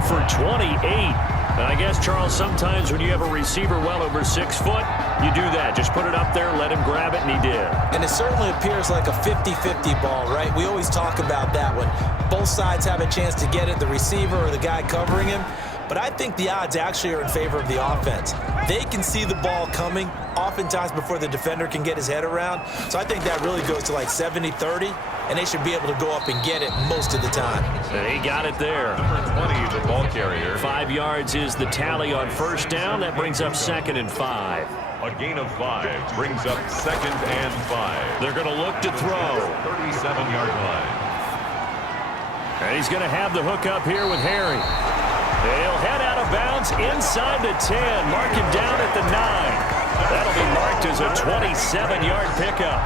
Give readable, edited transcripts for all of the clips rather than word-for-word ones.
good for 28. And I guess, Charles, sometimes when you have a receiver well over 6 foot, you do that. Just put it up there, let him grab it, and he did. And it certainly appears like a 50-50 ball, right? We always talk about that one. Both sides have a chance to get it, the receiver or the guy covering him. But I think the odds actually are in favor of the offense. They can see the ball coming, oftentimes before the defender can get his head around. So I think that really goes to like 70-30, and they should be able to go up and get it most of the time. And he got it there. Number 20, the ball carrier. 5 yards is the tally on first down. That brings up 2nd and 5. A gain of 5 brings up 2nd and 5. They're going to look to throw. 37-yard line. And he's going to have the hook up here with Harry. He'll head out of bounds inside the 10. Mark him down at the 9. That'll be marked as a 27-yard pickup.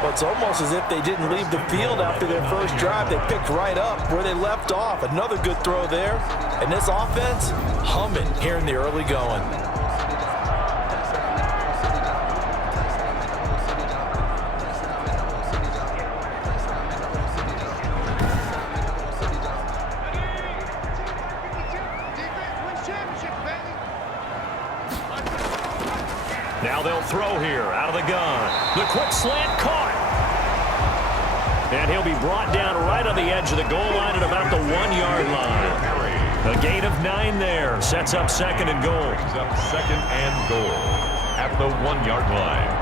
Well, it's almost as if they didn't leave the field after their first drive. They picked right up where they left off. Another good throw there. And this offense, humming here in the early going. Now they'll throw here out of the gun. The quick slant caught. And he'll be brought down right on the edge of the goal line at about the 1-yard line. A gain of 9 there. Sets up 2nd and goal. Brings up 2nd and goal at the 1-yard line.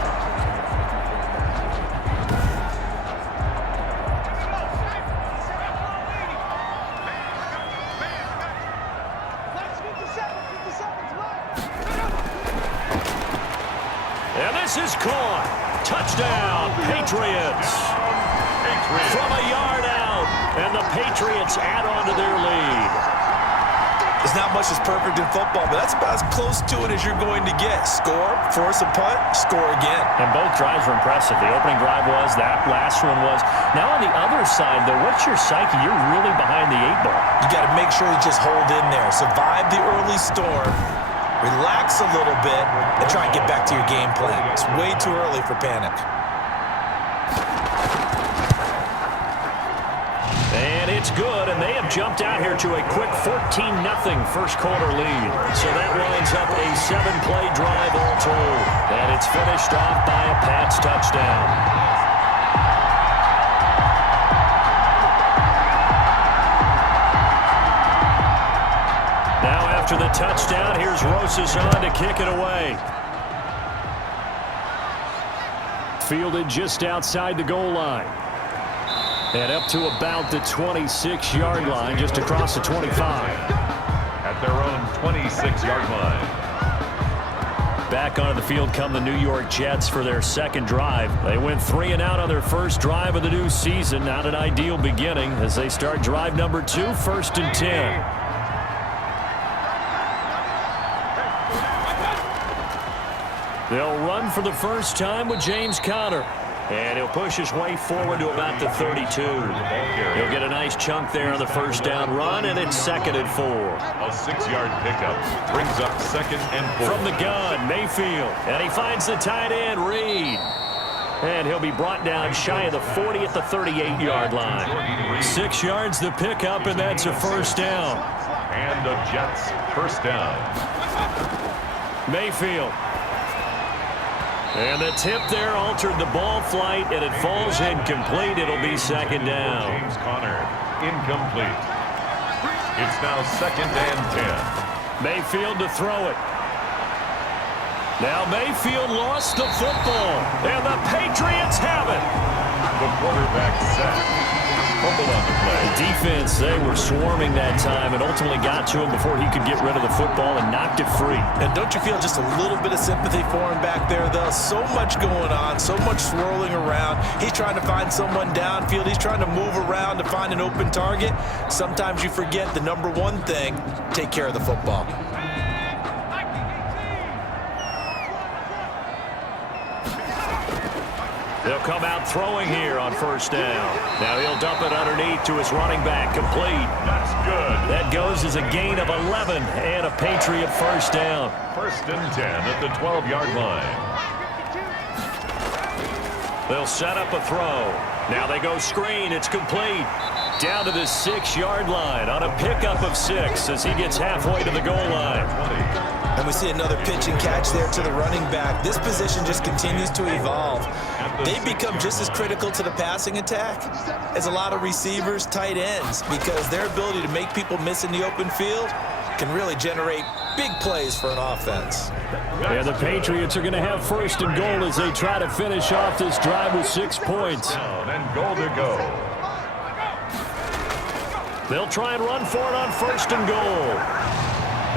And this is caught. Touchdown, Patriots. From a yard out. And the Patriots add on to their lead. There's not much that's perfect in football, but that's about as close to it as you're going to get. Score, force a punt, score again. And both drives were impressive. The opening drive was, that last one was. Now on the other side, though, what's your psyche? You're really behind the 8 ball. You got to make sure you just hold in there. Survive the early storm. Relax a little bit and try and get back to your game plan. It's way too early for panic. And it's good, and they have jumped out here to a quick 14-0 first quarter lead. So that lines up a 7-play drive all told. And it's finished off by a Pats touchdown. After the touchdown, here's Rosas on to kick it away. Fielded just outside the goal line. And up to about the 26-yard line, just across the 25. At their own 26-yard line. Back onto the field come the New York Jets for their second drive. They went 3 and out on their first drive of the new season. Not an ideal beginning as they start drive number 2, 1st and 10. They'll run for the first time with James Conner. And he'll push his way forward to about the 32. He'll get a nice chunk there on the first down run, and it's 2nd and 4. A 6-yard pickup brings up 2nd and 4. From the gun, Mayfield. And he finds the tight end, Reed. And he'll be brought down shy of the 40 at the 38-yard line. 6 yards the pickup, and that's a first down. And the Jets first down. Mayfield. And the tip there altered the ball flight, and it falls incomplete. It'll be 2nd down. James Conner, incomplete. It's now 2nd and 10. Mayfield to throw it. Now Mayfield lost the football, and the Patriots have it. The quarterback sacked. Fumble on the play. The defense, they were swarming that time and ultimately got to him before he could get rid of the football and knocked it free. And don't you feel just a little bit of sympathy for him back there, though? So much going on, so much swirling around. He's trying to find someone downfield. He's trying to move around to find an open target. Sometimes you forget the number one thing, take care of the football. They'll come out throwing here on first down. Now he'll dump it underneath to his running back, complete. That's good. That goes as a gain of 11 and a Patriot first down. 1st and 10 at the 12-yard line. They'll set up a throw. Now they go screen. It's complete. down to the 6-yard line on a pickup of 6 as he gets halfway to the goal line. And we see another pitch and catch there to the running back. This position just continues to evolve. They become just as critical to the passing attack as a lot of receivers, tight ends, because their ability to make people miss in the open field can really generate big plays for an offense. And the Patriots are going to have first and goal as they try to finish off this drive with 6 points. And goal to go. They'll try and run for it on first and goal.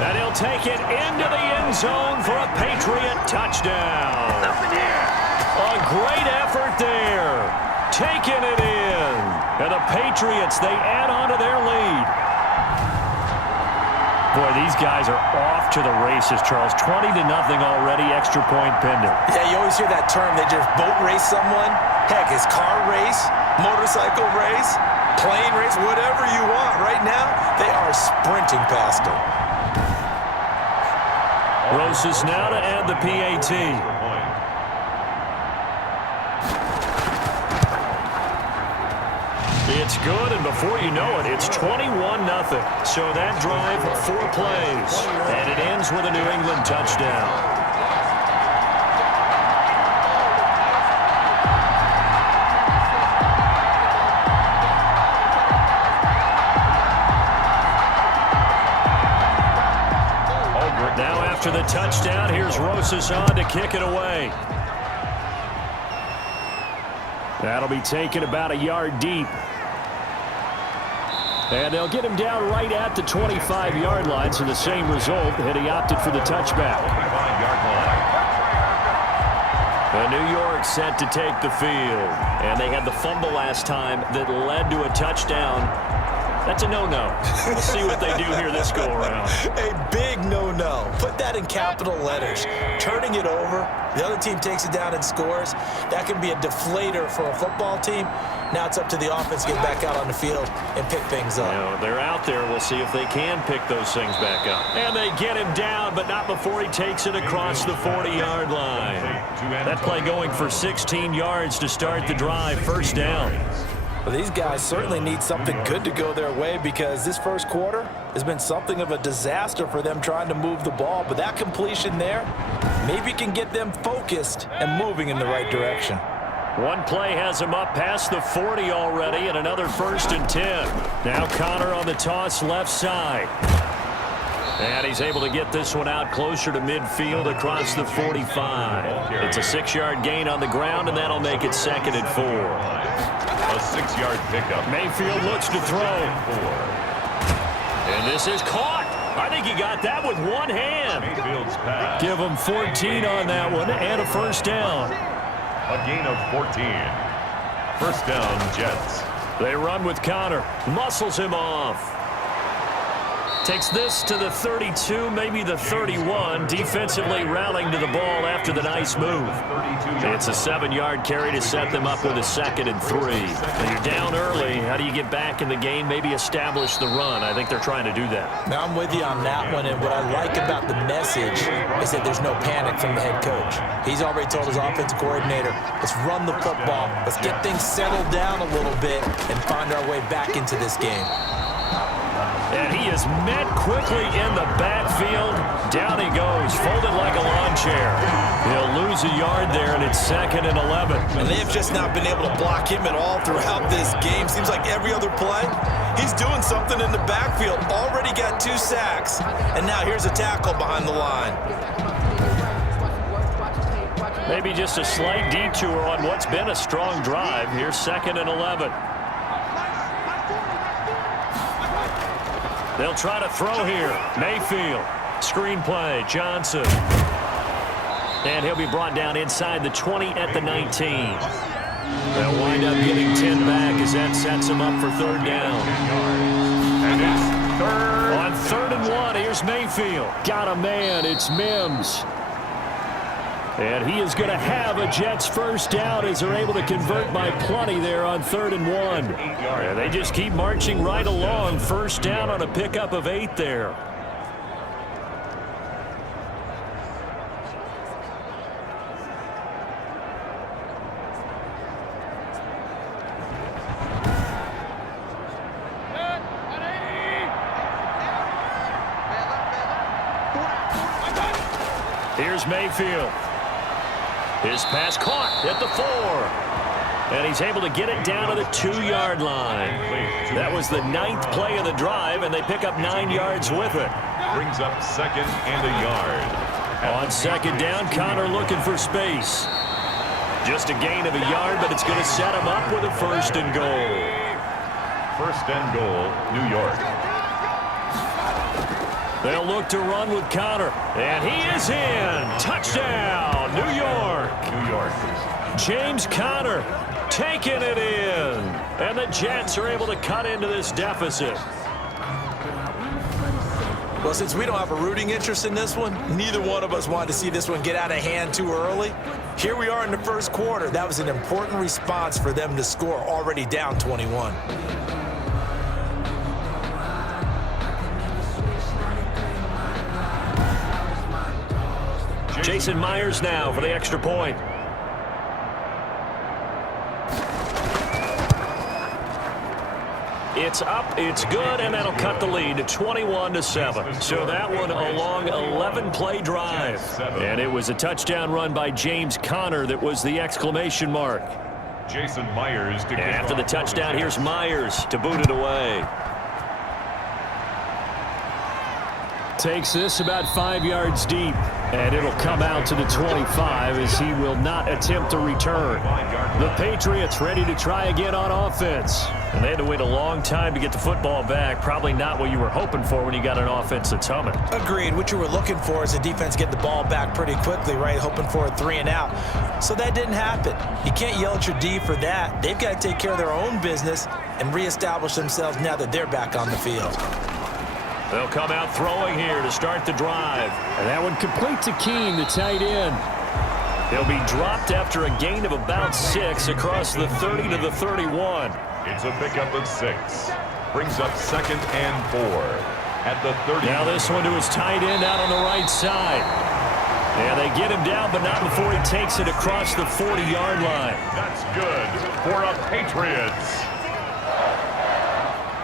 And he'll take it into the end zone for a Patriot touchdown. A great effort there. Taking it in. And the Patriots, they add on to their lead. Boy, these guys are off to the races, Charles. 20-0 already, extra point pending. Yeah, you always hear that term. They just boat race someone. Heck, it's car race, motorcycle race, plane race, whatever you want. Right now, they are sprinting past them. Roses now to add the PAT. It's good, and before you know it, it's 21-0. So that drive, 4 plays, and it ends with a New England touchdown. Now after the touchdown, here's Rosas on to kick it away. That'll be taken about a yard deep. And they'll get him down right at the 25-yard line, so the same result, and he opted for the touchback. 25-yard line. New York set to take the field. And they had the fumble last time that led to a touchdown. That's a no-no. We'll see what they do here this go-around. A big no-no. Put that in capital letters. Turning it over, the other team takes it down and scores. That can be a deflator for a football team. Now it's up to the offense to get back out on the field and pick things up. You know, they're out there. We'll see if they can pick those things back up. And they get him down, but not before he takes it across the 40-yard line. That play going for 16 yards to start the drive. First down. Well, these guys certainly need something good to go their way because this first quarter has been something of a disaster for them trying to move the ball. But that completion there maybe can get them focused and moving in the right direction. One play has him up past the 40 already, and another 1st and 10. Now Connor on the toss left side. And he's able to get this one out closer to midfield across the 45. It's a 6-yard gain on the ground, and that'll make it 2nd and 4. A 6-yard pickup. Mayfield looks to throw. And this is caught. I think he got that with one hand. Mayfield's pass. Give him 14 on that one and a first down. A gain of 14. First down, Jets. They run with Connor. Muscles him off. Takes this to the 32, maybe the 31. Defensively rallying to the ball after the nice move. It's a 7-yard carry to set them up with a 2nd and 3. When you're down early, how do you get back in the game? Maybe establish the run. I think they're trying to do that. Now I'm with you on that one, and what I like about the message is that there's no panic from the head coach. He's already told his offensive coordinator, let's run the football, let's get things settled down a little bit and find our way back into this game. And he is met quickly in the backfield. Down he goes, folded like a lawn chair. He'll lose a yard there, and it's 2nd and 11. And they have just not been able to block him at all throughout this game. Seems like every other play, he's doing something in the backfield. Already got 2 sacks, and now here's a tackle behind the line. Maybe just a slight detour on what's been a strong drive. Here's 2nd and 11. They'll try to throw here. Mayfield. Screen play. Johnson. And he'll be brought down inside the 20 at the 19. They'll wind up getting 10 back as that sets him up for 3rd down. And it's 3rd. On 3rd and 1, here's Mayfield. Got a man. It's Mims. And he is going to have a Jets first down as they're able to convert by plenty there on 3rd and 1. And they just keep marching right along. First down on a pickup of 8 there. Here's Mayfield. His pass caught at the 4. And he's able to get it down to the 2-yard line. That was the 9th play of the drive, and they pick up 9 yards with it. Brings up 2nd and a yard. On 2nd down, Connor looking for space. Just a gain of a yard, but it's going to set him up with a 1st and goal. 1st and goal, New York. They'll look to run with Connor, and he is in. Touchdown, New York. New York. James Conner taking it in. And the Jets are able to cut into this deficit. Well, since we don't have a rooting interest in this one, neither one of us wanted to see this one get out of hand too early. Here we are in the 1st quarter. That was an important response for them to score, already down 21. Jason Myers now for the extra point. It's up, it's good, and that'll cut the lead to 21-7. So that one a long 11-play drive. And it was a touchdown run by James Conner that was the exclamation mark. Jason Myers. And after the touchdown, here's Myers to boot it away. Takes this about 5 yards deep, and it'll come out to the 25 as he will not attempt to return. The Patriots ready to try again on offense. And they had to wait a long time to get the football back. Probably not what you were hoping for when you got an offense that's humming. Agreed. What you were looking for is the defense get the ball back pretty quickly, right? Hoping for a 3 and out. So that didn't happen. You can't yell at your D for that. They've got to take care of their own business and reestablish themselves now that they're back on the field. They'll come out throwing here to start the drive. And that one complete to Keene, the tight end. He'll be dropped after a gain of about 6 across the 30 to the 31. It's a pickup of 6. Brings up 2nd and 4 at the 30. Now this one to his tight end out on the right side. And they get him down, but not before he takes it across the 40-yard line. That's good for a Patriots.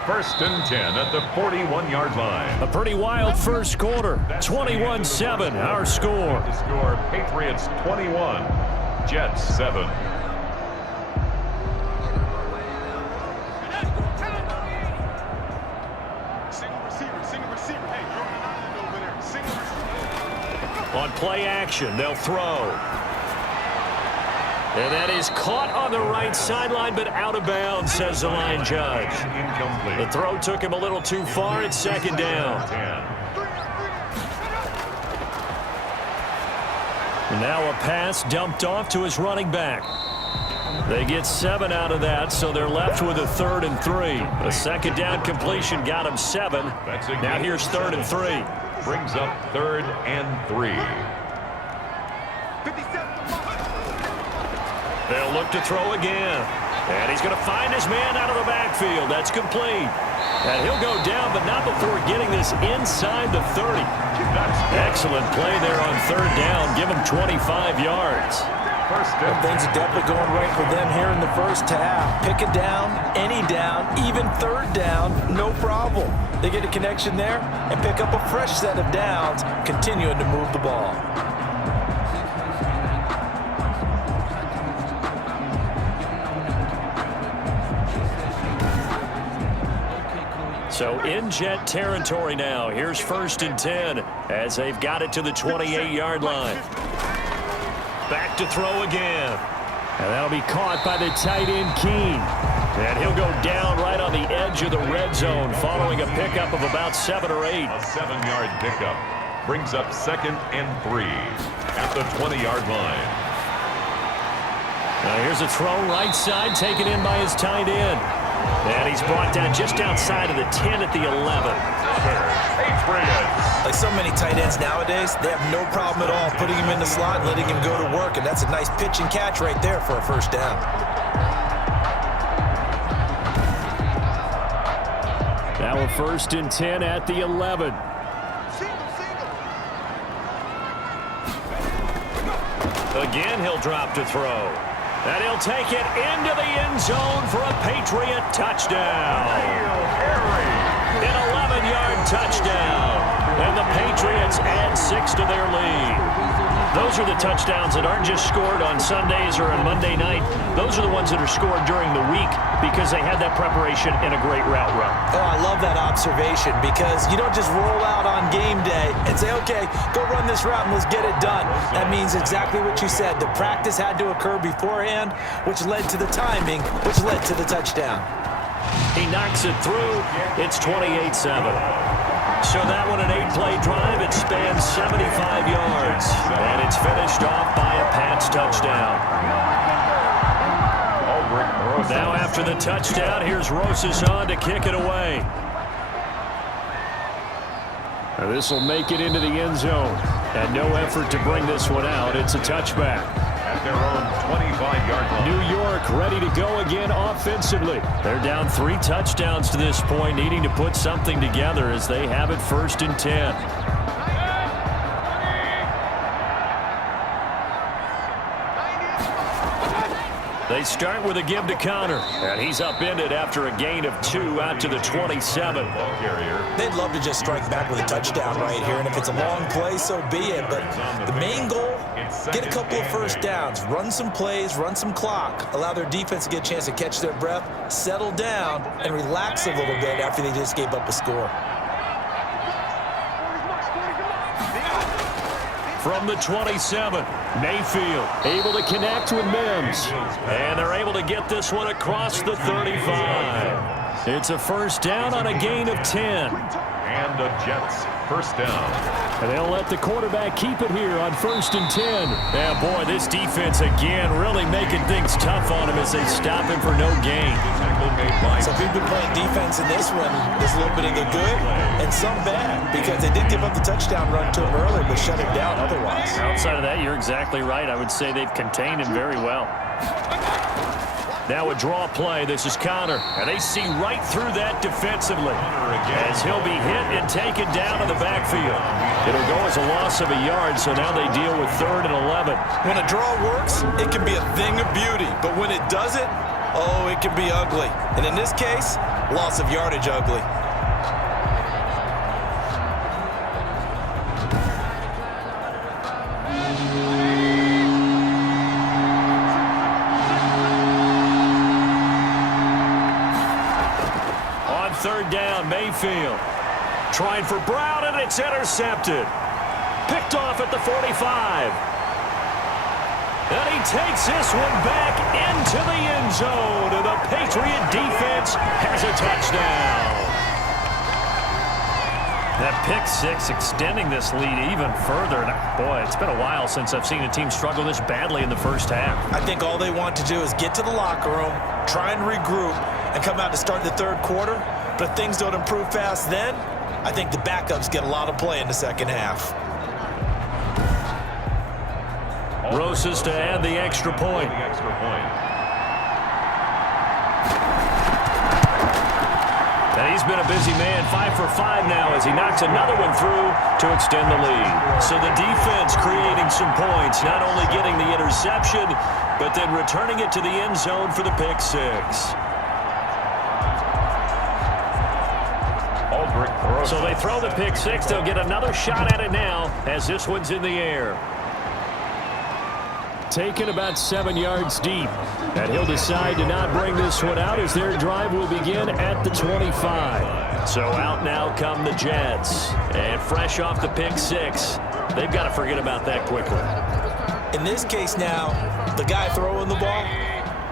1st and 10 at the 41-yard line. A pretty wild 1st quarter. 21-7, our score. The score, Patriots 21, Jets 7. On play action, they'll throw. And that is caught on the right sideline, but out of bounds, says the line judge. Incomplete. The throw took him a little too far. It's 2nd down. Now a pass dumped off to his running back. They get 7 out of that, so they're left with a 3rd and 3. A 2nd down completion got him 7. Now here's 3rd and 3. Brings up 3rd and 3. They'll look to throw again. And he's going to find his man out of the backfield. That's complete. And he'll go down, but not before getting this inside the 30. Excellent play there on 3rd down. Give him 25 yards. Things are definitely going right for them here in the 1st half. Pick it down, any down, even 3rd down, no problem. They get a connection there and pick up a fresh set of downs, continuing to move the ball. So in Jet territory now. Here's 1st and 10 as they've got it to the 28-yard line. Back to throw again. And that'll be caught by the tight end, Keene. And he'll go down right on the edge of the red zone following a pickup of about 7 or 8. A 7-yard pickup. Brings up 2nd and 3 at the 20-yard line. Now here's a throw right side taken in by his tight end. And he's brought down just outside of the 10 at the 11. Patriots. Like so many tight ends nowadays, they have no problem at all putting him in the slot and letting him go to work, and that's a nice pitch and catch right there for a 1st down. Now a 1st and 10 at the 11. Again, he'll drop to throw. And he'll take it into the end zone for a Patriot touchdown. An 11-yard touchdown. And the Patriots add add 6 to their lead. Those are the touchdowns that aren't just scored on Sundays or on Monday night. Those are the ones that are scored during the week because they had that preparation in a great route run. Oh, I love that observation because you don't just roll out on game day and say, okay, go run this route and let's get it done. That means exactly what you said. The practice had to occur beforehand, which led to the timing, which led to the touchdown. He knocks it through. It's 28-7. So that one, an 8-play drive. It spans 75 yards. And it's finished off by a Pats touchdown. Now after the touchdown, here's Rosas on to kick it away. This will make it into the end zone. And no effort to bring this one out. It's a touchback. At their own 25-yard line. New York ready to go again offensively. They're down 3 touchdowns to this point, needing to put something together as they have it 1st and 10. They start with a give to Connor, and he's upended after a gain of 2 out to the 27. They'd love to just strike back with a touchdown right here, and if it's a long play, so be it. But the main goal, get a couple of first downs, run some plays, run some clock, allow their defense to get a chance to catch their breath, settle down, and relax a little bit after they just gave up a score. From the 27, Mayfield able to connect with Mims. And they're able to get this one across the 35. It's a first down on a gain of 10. And the Jets first down. And they'll let the quarterback keep it here on 1st and 10. Yeah, boy, this defense again really making things tough on him as they stop him for no gain. So if you've been playing defense in this one, there's a little bit of the good and some bad because they did give up the touchdown run to him earlier but shut him down otherwise. Outside of that, you're exactly right. I would say they've contained him very well. Now a draw play. This is Connor. And they see right through that defensively as he'll be hit and taken down in the backfield. It'll go as a loss of a yard, so now they deal with 3rd and 11. When a draw works, it can be a thing of beauty. But when it doesn't, oh, it can be ugly. And in this case, loss of yardage ugly. On 3rd down, Mayfield trying for Brown, and it's intercepted. Picked off at the 45. And he takes this one back into the end zone. And the Patriot defense has a touchdown. That pick 6 extending this lead even further. And boy, it's been a while since I've seen a team struggle this badly in the first half. I think all they want to do is get to the locker room, try and regroup, and come out to start the 3rd quarter. But if things don't improve fast then, I think the backups get a lot of play in the 2nd half. Rosas to add the extra point. And he's been a busy man, 5 for 5 now as he knocks another one through to extend the lead. So the defense creating some points, not only getting the interception, but then returning it to the end zone for the pick 6. So they throw the pick 6. They'll get another shot at it now as this one's in the air. Taken about 7 yards deep. And he'll decide to not bring this one out as their drive will begin at the 25. So out now come the Jets. And fresh off the pick 6, they've got to forget about that quickly. In this case now, the guy throwing the ball,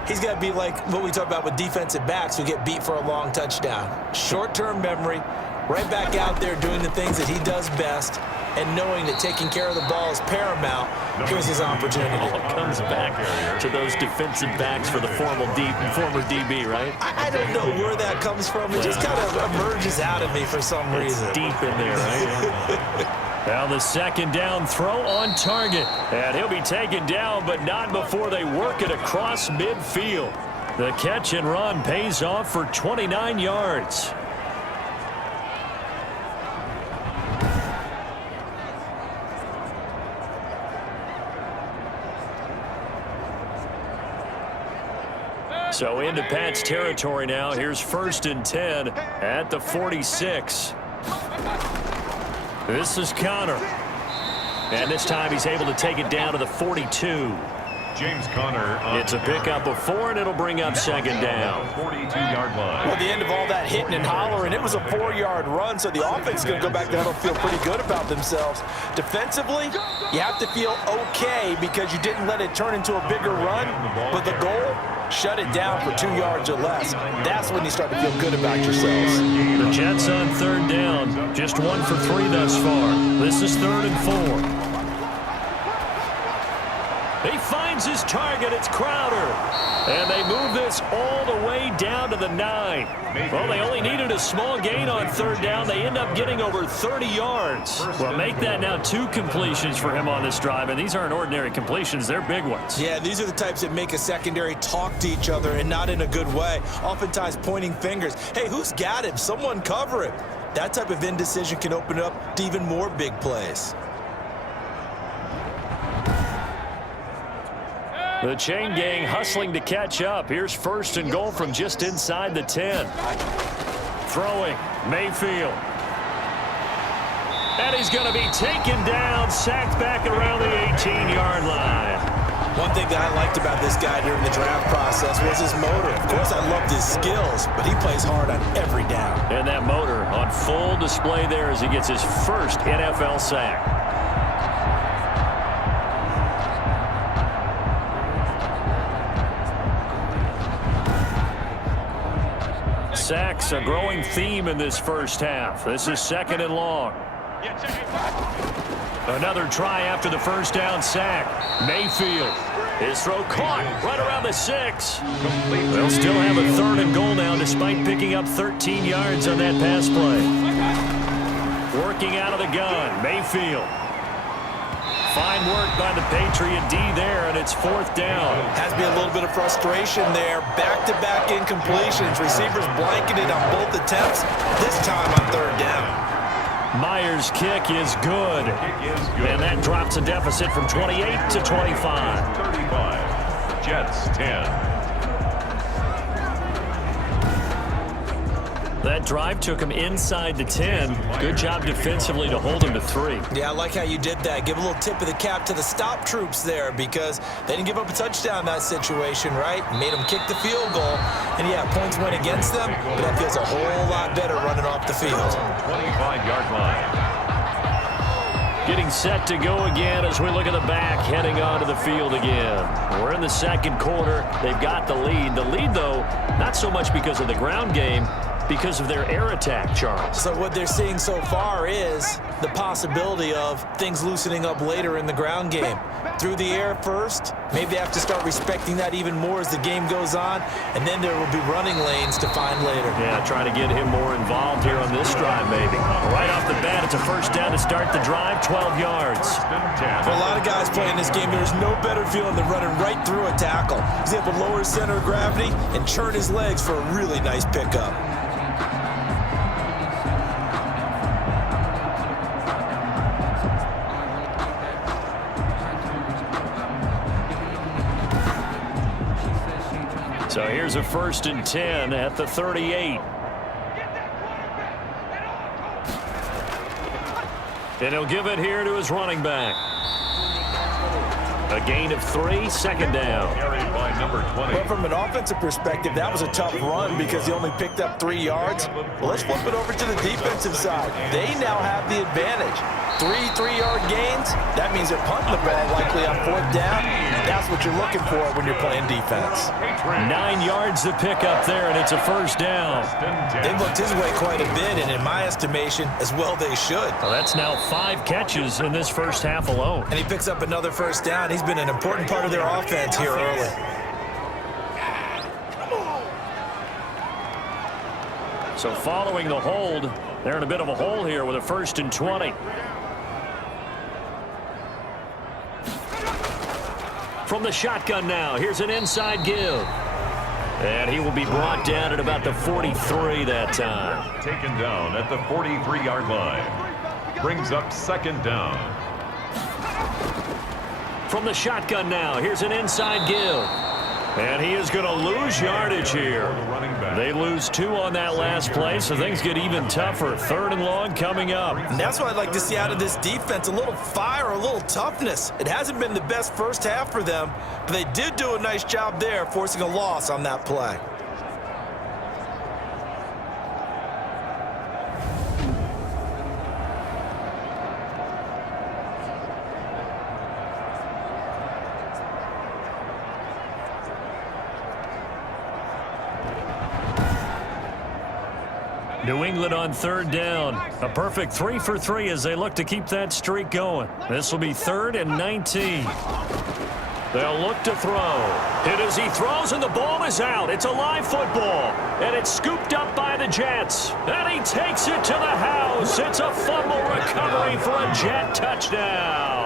he's got to be like what we talk about with defensive backs who get beat for a long touchdown. Short-term memory, right back out there doing the things that he does best, and knowing that taking care of the ball is paramount. Here's his opportunity. It all comes back to those defensive backs for the former DB, right? I don't know where that comes from. It just kind of emerges out of me for some reason. It's deep in there, right? Now the 2nd down throw on target. And he'll be taken down, but not before they work it across midfield. The catch and run pays off for 29 yards. So into Pat's territory now. Here's 1st and 10 at the 46. This is Connor. And this time he's able to take it down to the 42. James Conner. It's a pickup of 4, and it'll bring up second down. 42-yard line. Well, at the end of all that hitting and hollering, it was a 4-yard run, so the offense is going to go back there and feel pretty good about themselves. Defensively, you have to feel okay because you didn't let it turn into a bigger run, but the goal, shut it down for 2 yards or less. That's when you start to feel good about yourselves. The Jets on third down, just 1 for 3 thus far. This is 3rd and 4. He finds his target. It's Crowder. And they move this all the way down to the 9. Well, they only needed a small gain on third down. They end up getting over 30 yards. Well, make that now 2 completions for him on this drive. And these aren't ordinary completions. They're big ones. Yeah, these are the types that make a secondary talk to each other and not in a good way. Oftentimes pointing fingers. Hey, who's got him? Someone cover him. That type of indecision can open it up to even more big plays. The chain gang hustling to catch up. Here's 1st and goal from just inside the 10. Throwing, Mayfield. And he's going to be taken down, sacked back around the 18-yard line. One thing that I liked about this guy during the draft process was his motor. Of course, I loved his skills, but he plays hard on every down. And that motor on full display there as he gets his first NFL sack. Sacks, a growing theme in this first half. This is 2nd and long. Another try after the first down sack. Mayfield. His throw caught right around the 6. They'll still have a 3rd and goal now despite picking up 13 yards on that pass play. Working out of the gun, Mayfield. Fine work by the Patriot D there, and it's 4th down. Has to be a little bit of frustration there. Back-to-back incompletions. Receivers blanketed on both attempts. This time on 3rd down. Myers' kick is good. And that drops a deficit from 28 to 25. 35. Jets 10. That drive took him inside the 10. Good job defensively to hold him to 3. Yeah, I like how you did that. Give a little tip of the cap to the stop troops there because they didn't give up a touchdown in that situation, right? Made them kick the field goal. And, yeah, points went against them, but that feels a whole lot better running off the field. 25-yard line. Getting set to go again as we look at the back, heading onto the field again. We're in the 2nd quarter. They've got the lead. The lead, though, not so much because of the ground game, because of their air attack, Charles. So what they're seeing so far is the possibility of things loosening up later in the ground game. Through the air first, maybe they have to start respecting that even more as the game goes on, and then there will be running lanes to find later. Yeah, trying to get him more involved here on this drive, maybe. Right off the bat, it's a 1st down to start the drive, 12 yards. For a lot of guys playing this game, there's no better feeling than running right through a tackle. He's able to lower his center of gravity and churn his legs for a really nice pickup. So here's a 1st and 10 at the 38. And he'll give it here to his running back. A gain of 3, 2nd down. Carried by number 20. Well, from an offensive perspective, that was a tough run because he only picked up 3 yards. Well, let's flip it over to the defensive side. They now have the advantage. 3 3-yard gains, that means they're punting the ball likely on 4th down. That's what you're looking for when you're playing defense. 9 yards to pick up there, and it's a 1st down. They looked his way quite a bit, and in my estimation, as well they should. Well, that's now 5 catches in this first half alone. And he picks up another 1st down. He's been an important part of their offense here early. So following the hold, they're in a bit of a hole here with a 1st and 20. From the shotgun now, here's an inside give. And he will be brought down at about the 43 that time. Taken down at the 43-yard line. Brings up 2nd down. From the shotgun now, here's an inside give. And he is going to lose yardage here. They lose 2 on that last play, so things get even tougher. 3rd and long coming up. And that's what I'd like to see out of this defense, a little fire, a little toughness. It hasn't been the best first half for them, but they did do a nice job there, forcing a loss on that play. New England on 3rd down. A perfect 3 for 3 as they look to keep that streak going. This will be 3rd and 19. They'll look to throw. Hit as he throws, and the ball is out. It's a live football, and it's scooped up by the Jets. And he takes it to the house. It's a fumble recovery for a Jet touchdown.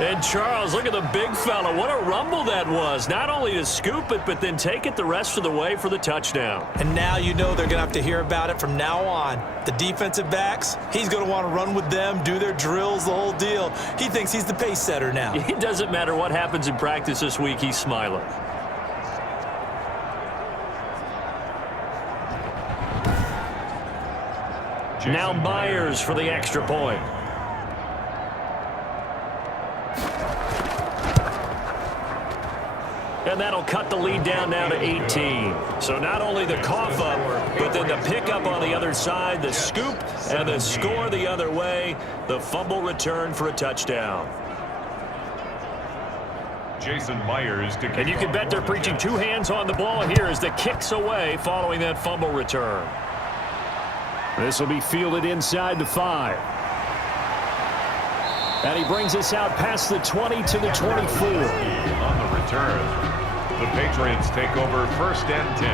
And Charles, look at the big fella. What a rumble that was. Not only to scoop it, but then take it the rest of the way for the touchdown. And now you know they're going to have to hear about it from now on. The defensive backs, he's going to want to run with them, do their drills, the whole deal. He thinks he's the pace setter now. It doesn't matter what happens in practice this week. He's smiling. Now Myers for the extra point. And that'll cut the lead down now to 18. So not only the cough up, but then the pickup on the other side, the scoop, and the score the other way. The fumble return for a touchdown. Jason Myers to kick. And you can bet they're preaching 2 hands on the ball here as the kick's away following that fumble return. This will be fielded inside the 5. And he brings us out past the 20 to the 24. On the return, the Patriots take over 1st and 10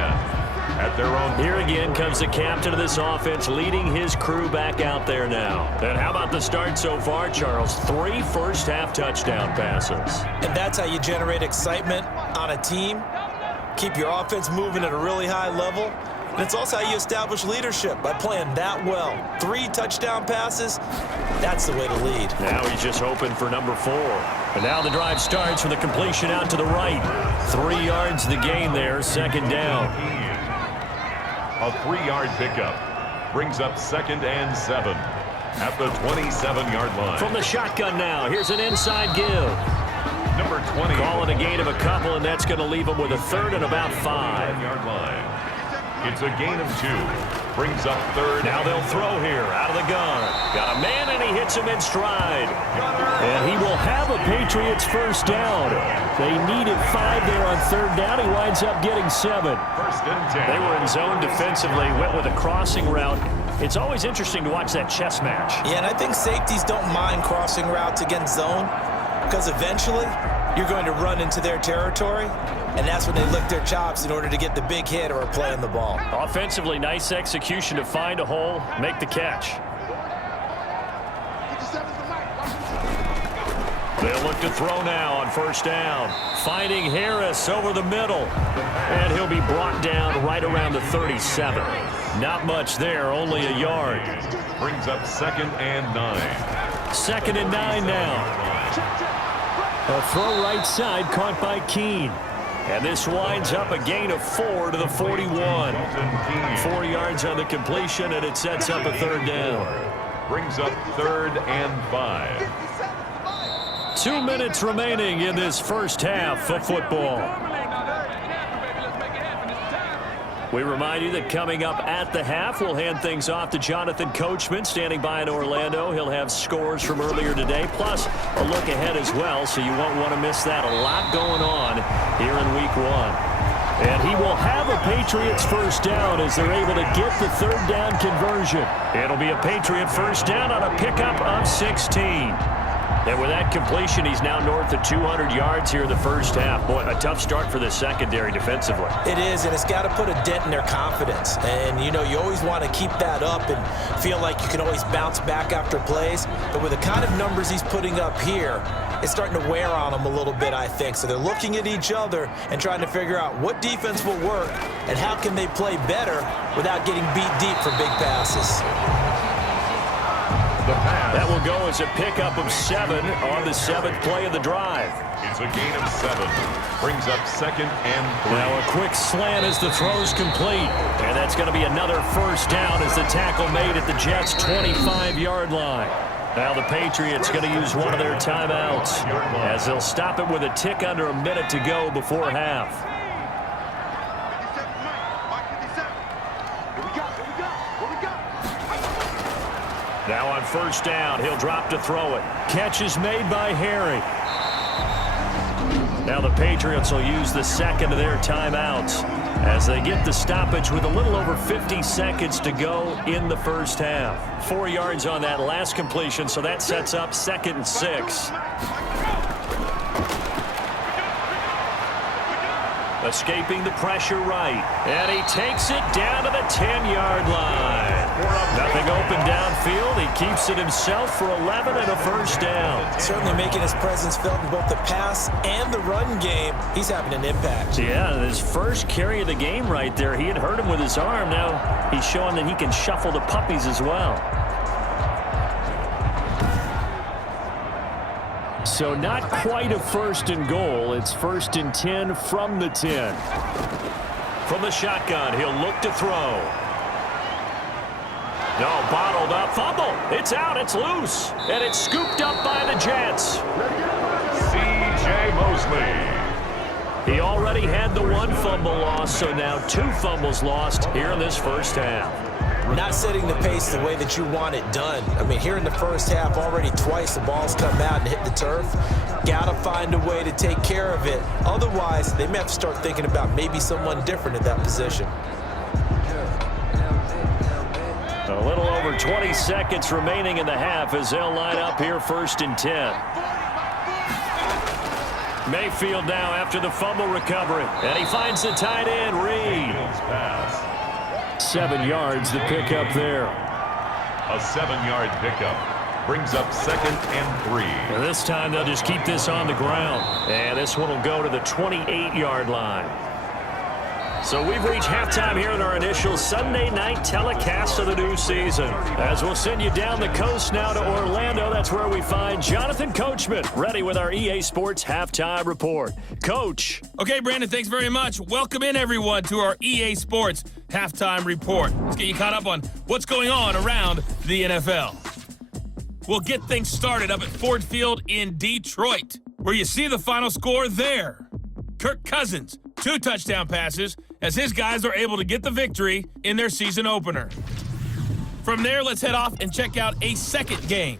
at their own. Here again comes the captain of this offense, leading his crew back out there now. And how about the start so far, Charles? 3 first-half touchdown passes. And that's how you generate excitement on a team. Keep your offense moving at a really high level. And it's also how you establish leadership, by playing that well. 3 touchdown passes, that's the way to lead. Now he's just hoping for number 4. And now the drive starts with a completion out to the right. 3 yards the gain there, 2nd down. A 3-yard pickup brings up 2nd and 7 at the 27-yard line. From the shotgun now, here's an inside give. Number 20. Calling a gain of a couple, and that's going to leave him with a 3rd and about 5. 7-yard line. It's a gain of 2. Brings up 3rd. Now they'll throw here out of the gun. Got a man, and he hits him in stride. And he will have a Patriots first down. They needed 5 there on 3rd down. He winds up getting 7. 1st and 10. They were in zone defensively, went with a crossing route. It's always interesting to watch that chess match. Yeah, and I think safeties don't mind crossing routes against zone, because eventually you're going to run into their territory, and that's when they lick their chops in order to get the big hit or a play on the ball. Offensively, nice execution to find a hole, make the catch. They'll look to throw now on 1st down. Finding Harris over the middle. And he'll be brought down right around the 37. Not much there, only a yard. Brings up 2nd and 9. 2nd and 9 now. A throw right side caught by Keene. And this winds up a gain of 4 to the 41. 4 yards on the completion, and it sets up a 3rd down. Brings up 3rd and 5. 2 minutes remaining in this first half of football. We remind you that coming up at the half, we'll hand things off to Jonathan Coachman, standing by in Orlando. He'll have scores from earlier today, plus a look ahead as well, so you won't want to miss that. A lot going on here in Week 1. And he will have a Patriots first down as they're able to get the 3rd down conversion. It'll be a Patriot first down on a pickup of 16. And with that completion, he's now north of 200 yards here in the first half. Boy, a tough start for the secondary defensively. It is, and it's got to put a dent in their confidence. And, you know, you always want to keep that up and feel like you can always bounce back after plays. But with the kind of numbers he's putting up here, it's starting to wear on them a little bit, I think. So they're looking at each other and trying to figure out what defense will work and how can they play better without getting beat deep for big passes. That will go as a pickup of 7 on the 7th play of the drive. It's a gain of 7. Brings up 2nd and 3. Now a quick slant as the throw's complete. And that's going to be another first down as the tackle made at the Jets' 25-yard line. Now the Patriots going to use one of their timeouts as they'll stop it with a tick under a minute to go before half. Now on first down, he'll drop to throw it. Catch is made by Harry. Now the Patriots will use the second of their timeouts as they get the stoppage with a little over 50 seconds to go in the first half. 4 yards on that last completion, so that sets up 2nd and 6. Escaping the pressure right. And he takes it down to the 10-yard line. Nothing open downfield. He keeps it himself for 11 and a first down. Certainly making his presence felt in both the pass and the run game. He's having an impact. Yeah, his first carry of the game right there. He had hurt him with his arm. Now he's showing that he can shuffle the puppies as well. So not quite a 1st and goal. It's 1st and 10 from the 10. From the shotgun, he'll look to throw. No, bottled up. Fumble. It's out. It's loose. And it's scooped up by the Jets. C.J. Mosley. He already had the 1 fumble loss, so now 2 fumbles lost here in this first half. Not setting the pace the way that you want it done. I mean, here in the first half, already twice the ball's come out and hit the turf. Got to find a way to take care of it. Otherwise, they may have to start thinking about maybe someone different at that position. A little over 20 seconds remaining in the half as they'll line up here 1st and 10. Mayfield now after the fumble recovery. And he finds the tight end, Reed. 7 yards the pickup there. A 7-yard pickup. Brings up 2nd and 3. And this time they'll just keep this on the ground. And this one will go to the 28-yard line. So we've reached halftime here in our initial Sunday night telecast of the new season. As we'll send you down the coast now to Orlando, that's where we find Jonathan Coachman, ready with our EA Sports Halftime Report. Coach. Okay, Brandon, thanks very much. Welcome in, everyone, to our EA Sports Halftime Report. Let's get you caught up on what's going on around the NFL. We'll get things started up at Ford Field in Detroit, where you see the final score there. Kirk Cousins, 2 touchdown passes, as his guys are able to get the victory in their season opener. From there, let's head off and check out a second game.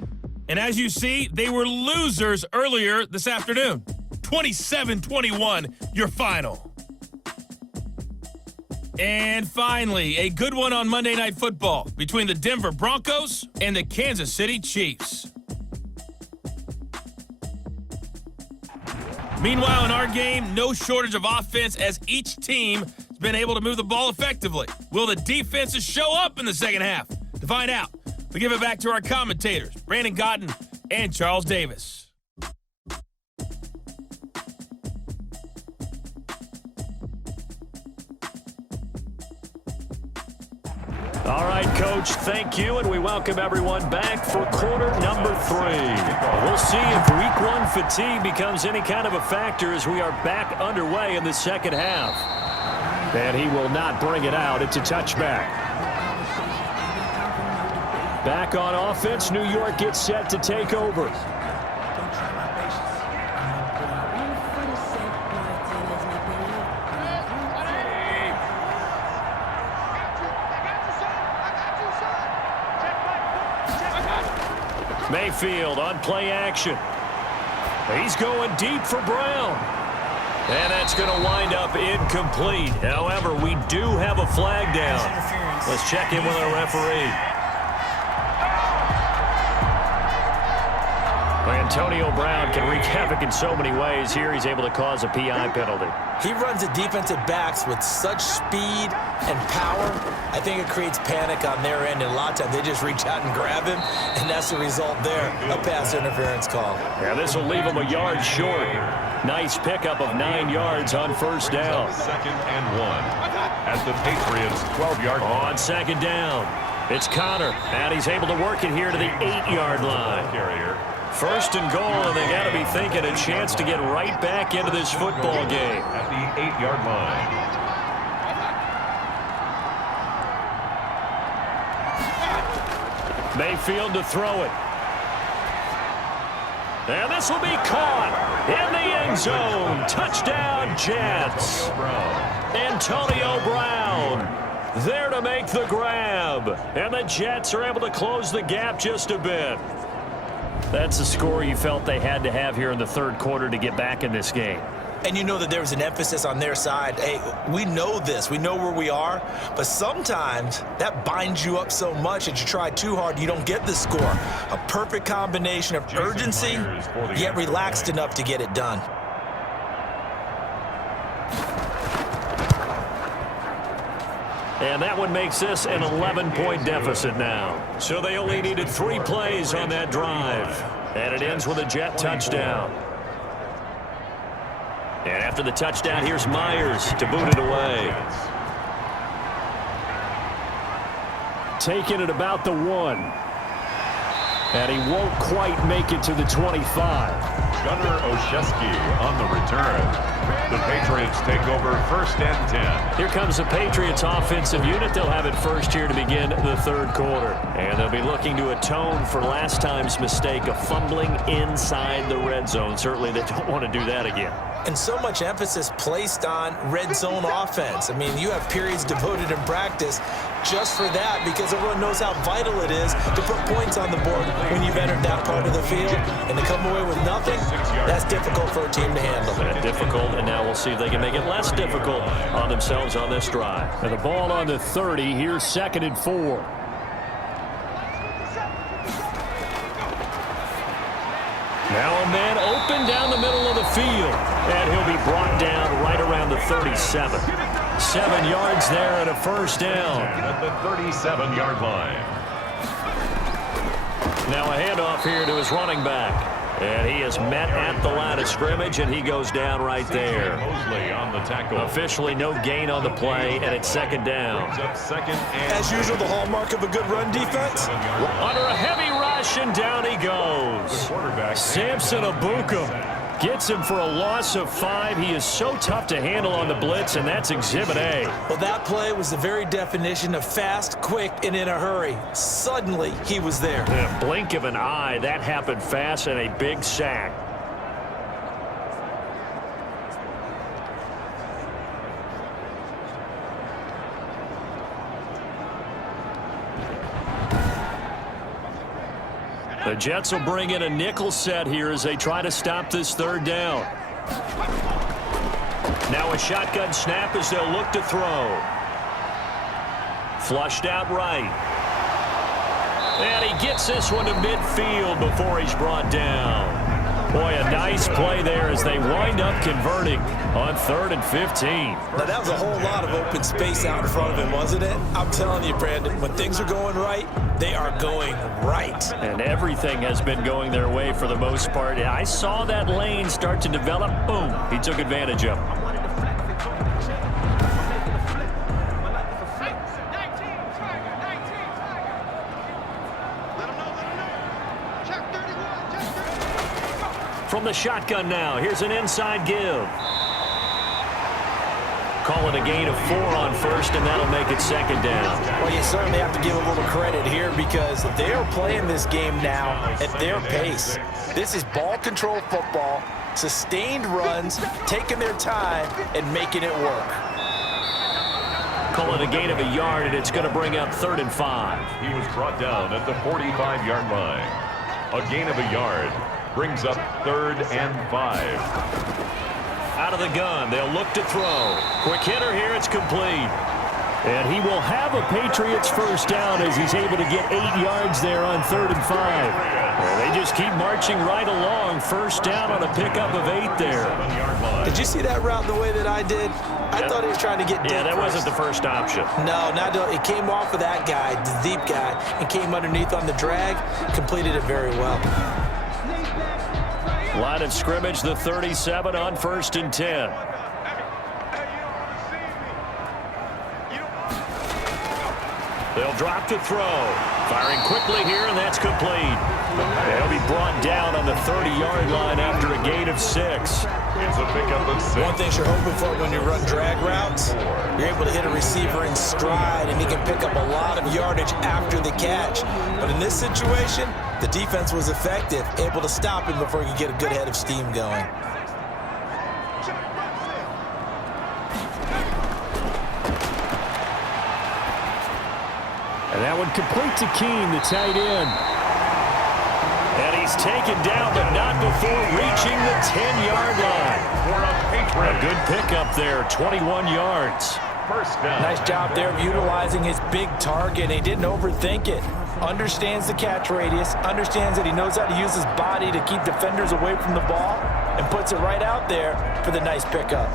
And as you see, they were losers earlier this afternoon. 27-21, your final. And finally, a good one on Monday Night Football between the Denver Broncos and the Kansas City Chiefs. Meanwhile, in our game, no shortage of offense as each team has been able to move the ball effectively. Will the defenses show up in the second half? To find out, we give it back to our commentators, Brandon Cotton and Charles Davis. All right, Coach, thank you, and we welcome everyone back for quarter number 3. We'll see if Week 1 fatigue becomes any kind of a factor as we are back underway in the second half. And he will not bring it out. It's a touchback. Back on offense, New York gets set to take over. Mayfield on play action. He's going deep for Brown. And that's going to wind up incomplete. However, we do have a flag down. Let's check in with our referee. Antonio Brown can wreak havoc in so many ways. Here he's able to cause a PI penalty. He runs the defensive backs with such speed and power. I think it creates panic on their end, and a lot of times they just reach out and grab him, and that's the result there, a pass interference call. Yeah, this will leave him a yard short. Nice pickup of 9 yards on first down. 2nd and 1 at the Patriots' 12-yard line. On second down. It's Connor, and he's able to work it here to the 8-yard line. First and goal, and they got to be thinking a chance to get right back into this football game. At the 8-yard line. Mayfield to throw it. And this will be caught in the end zone. Touchdown, Jets. Antonio Brown there to make the grab. And the Jets are able to close the gap just a bit. That's the score you felt they had to have here in the third quarter to get back in this game. And you know that there was an emphasis on their side. Hey, we know this. We know where we are. But sometimes that binds you up so much that you try too hard, you don't get the score. A perfect combination of urgency, yet relaxed enough to get it done. And that one makes this an 11-point deficit now. So they only needed 3 plays on that drive. And it ends with a Jet touchdown. And after the touchdown, here's Myers to boot it away. Taking it about the 1. And he won't quite make it to the 25. Gunnar Olszewski on the return. The Patriots take over 1st and 10. Here comes the Patriots offensive unit. They'll have it first here to begin the third quarter. And they'll be looking to atone for last time's mistake of fumbling inside the red zone. Certainly they don't want to do that again. And so much emphasis placed on red zone offense. I mean, you have periods devoted in practice just for that because everyone knows how vital it is to put points on the board when you've entered that part of the field. And to come away with nothing, that's difficult for a team to handle. Difficult, and now we'll see if they can make it less difficult on themselves on this drive. And the ball on the 30. Here's 2nd and 4. Now a man open down the middle of the field. And he'll be brought down right around the 37. 7 yards there and a first down. At the 37-yard line. Now a handoff here to his running back. And he is met at the line of scrimmage, and he goes down right there. Mosley on the tackle. Officially no gain on the play, and it's 2nd down. As usual, the hallmark of a good run defense. Under a heavy rush, and down he goes. Samson Abukum gets him for a loss of 5. He is so tough to handle on the blitz, and that's Exhibit A. Well, that play was the very definition of fast, quick, and in a hurry. Suddenly, he was there. In a blink of an eye, that happened fast, and a big sack. The Jets will bring in a nickel set here as they try to stop this 3rd down. Now a shotgun snap as they'll look to throw. Flushed out right. And he gets this one to midfield before he's brought down. Boy, a nice play there as they wind up converting on 3rd and 15. Now, that was a whole lot of open space out in front of him, wasn't it? I'm telling you, Brandon, when things are going right, they are going right. And everything has been going their way for the most part. I saw that lane start to develop. Boom. He took advantage of it. From the shotgun now, here's an inside give. Call it a gain of 4 on 1st, and that'll make it 2nd down. Well, you certainly have to give a little credit here because they're playing this game now at their pace. This is ball control football, sustained runs, taking their time, and making it work. Call it a gain of a yard, and it's going to bring up 3rd and 5. He was brought down at the 45-yard line. A gain of a yard brings up 3rd and 5. Out of the gun, they'll look to throw. Quick hitter here, it's complete. And he will have a Patriots first down as he's able to get 8 yards there on 3rd and 5. Well, they just keep marching right along. First down on a pickup of 8 there. Did you see that route the way that I did? I thought he was trying to get deep. Yeah, that wasn't the first option. No, it came off of that guy, the deep guy, and came underneath on the drag, completed it very well. Line of scrimmage, the 37 on 1st and 10. They'll drop to throw. Firing quickly here, and that's complete. They'll be brought down on the 30-yard line after a gain of 6. It's a pickup of 6. One thing you're hoping for when you run drag routes, you're able to hit a receiver in stride, and he can pick up a lot of yardage after the catch. But in this situation, the defense was effective, able to stop him before he could get a good head of steam going. And that one complete to Keene, the tight end. And he's taken down, but not before reaching the 10-yard line. A good pickup there, 21 yards. First down. Nice job there of utilizing his big target. He didn't overthink it. Understands the catch radius, understands that he knows how to use his body to keep defenders away from the ball, and puts it right out there for the nice pickup.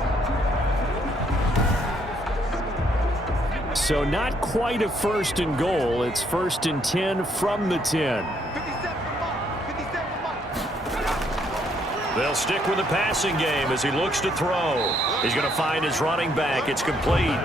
So not quite a 1st and goal. It's 1st and 10 from the 10. They'll stick with the passing game as he looks to throw. He's going to find his running back. It's complete.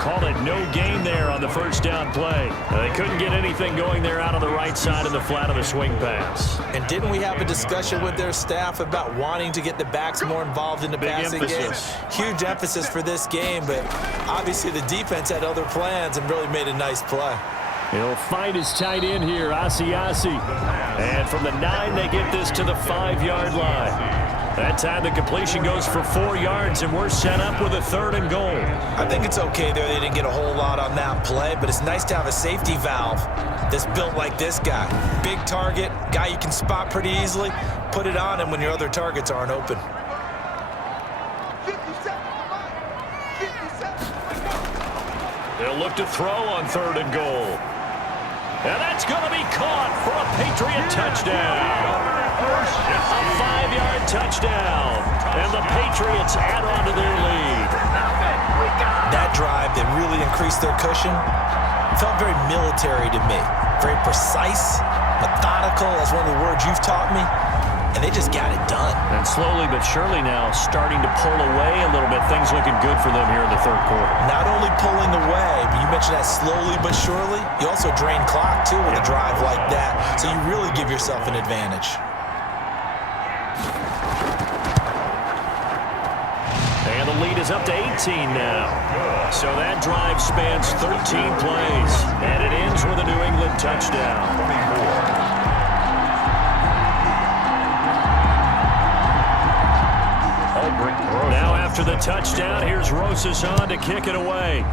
Call it no gain there on the 1st down play. They couldn't get anything going there out on the right side of the flat of the swing pass. And didn't we have a discussion with their staff about wanting to get the backs more involved in the passing game? Huge emphasis for this game, but obviously the defense had other plans and really made a nice play. He'll find his tight end here, Asiasi. And from the 9, they get this to the 5-yard line. That time the completion goes for 4 yards, and we're set up with a 3rd and goal. I think it's okay there. They didn't get a whole lot on that play, but it's nice to have a safety valve that's built like this guy. Big target, guy you can spot pretty easily. Put it on him when your other targets aren't open. They'll look to throw on 3rd and goal. And that's going to be caught for a Patriot touchdown. A 5-yard touchdown. And the Patriots add on to their lead. That drive that really increased their cushion felt very military to me. Very precise, methodical, that's one of the words you've taught me. And they just got it done. And slowly but surely now starting to pull away a little bit. Things looking good for them here in the 3rd quarter. Not only pulling away, but you mentioned that slowly but surely. You also drain clock, too, with a drive like that. So you really give yourself an advantage. And the lead is up to 18 now. So that drive spans 13 plays. And it ends with a New England touchdown. 24. Now after the touchdown, here's Rosas on to kick it away.